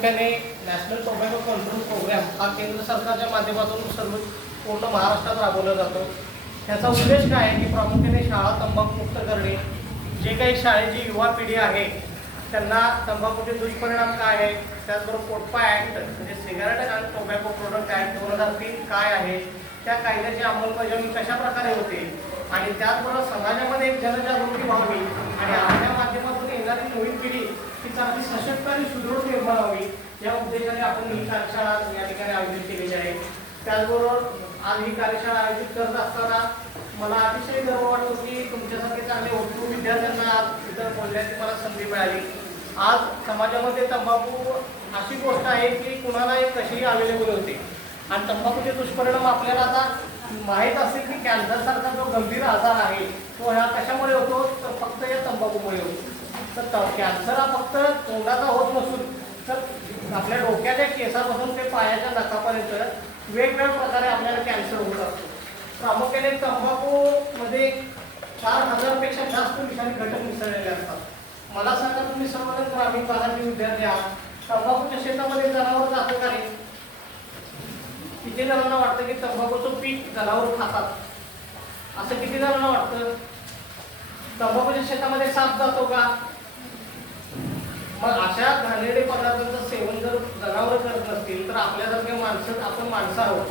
प्रामुख्याने national tobacco control programme हा केंद्र सरकारच्या माध्यमातून सर्व पूर्ण महाराष्ट्रात राबवला जातो। त्याचा उद्देश काय आहे की प्रामुख्याने शाळा तंबाखूमुक्त करणे, जे काही शाळेची युवा पिढी आहे त्यांना तंबाखूचे दुष्परिणाम काय आहे, त्याचबरोबर पोटपा ॲक्ट म्हणजे cigarette and tobacco product act 2003 काय आहे, त्या कायद्याची अंमलबजावणी कशा प्रकारे होते आणि त्याचबरोबर समाजामध्ये एक जनजागृती व्हावी आणि आपल्या माध्यमातून येणारी नवीन पिढी ही चांगली सशक्त आणि सुदृढ निर्माण व्हावी या उद्देशाने आपण ही कार्यशाळा या ठिकाणी आयोजित केलेली आहे। त्याचबरोबर आज ही कार्यशाळा आयोजित करत असताना मला अतिशय गर्व वाटतो की तुमच्यासारखे चांगले उत्सुक विद्यार्थ्यांना इतर बोलण्याची मला संधी मिळाली। आज समाजामध्ये तंबाखू अशी गोष्ट आहे की कुणालाही कशीही अवेलेबल होते आणि तंबाखूचे दुष्परिणाम आपल्याला आता माहीत असेल की कॅन्सरसारखा जो गंभीर आजार आहे तो ह्या कशामुळे होतो, तर फक्त या तंबाखूमुळे होतो। तर कॅन्सर हा फक्त तोंडाचा होत नसून तर आपल्या डोक्याच्या केसापासून ते पायाच्या नखापर्यंत वेगवेगळ्या प्रकारे आपल्याला कॅन्सर होत असतो। प्रामुख्याने तंबाखूमध्ये 4000 पेक्षा जास्त विषारी घटक मिसळलेले असतात। मला सांगा, तुम्ही सर्वजण ग्रामीण भागातील विद्यार्थी आहात, तंबाखूच्या शेतामध्ये जनावर जातं का रे? किती जणांना वाटतं की तंबाखूचं पीक जनावर खातात? असं किती जणांना वाटतं? तंबाखूच्या शेतामध्ये साप जातो का? मग अशा घाणेरडे पदार्थांचं सेवन जर जनावर करत नसतील तर आपल्यासारखे माणसं, आपण माणसं आहोत,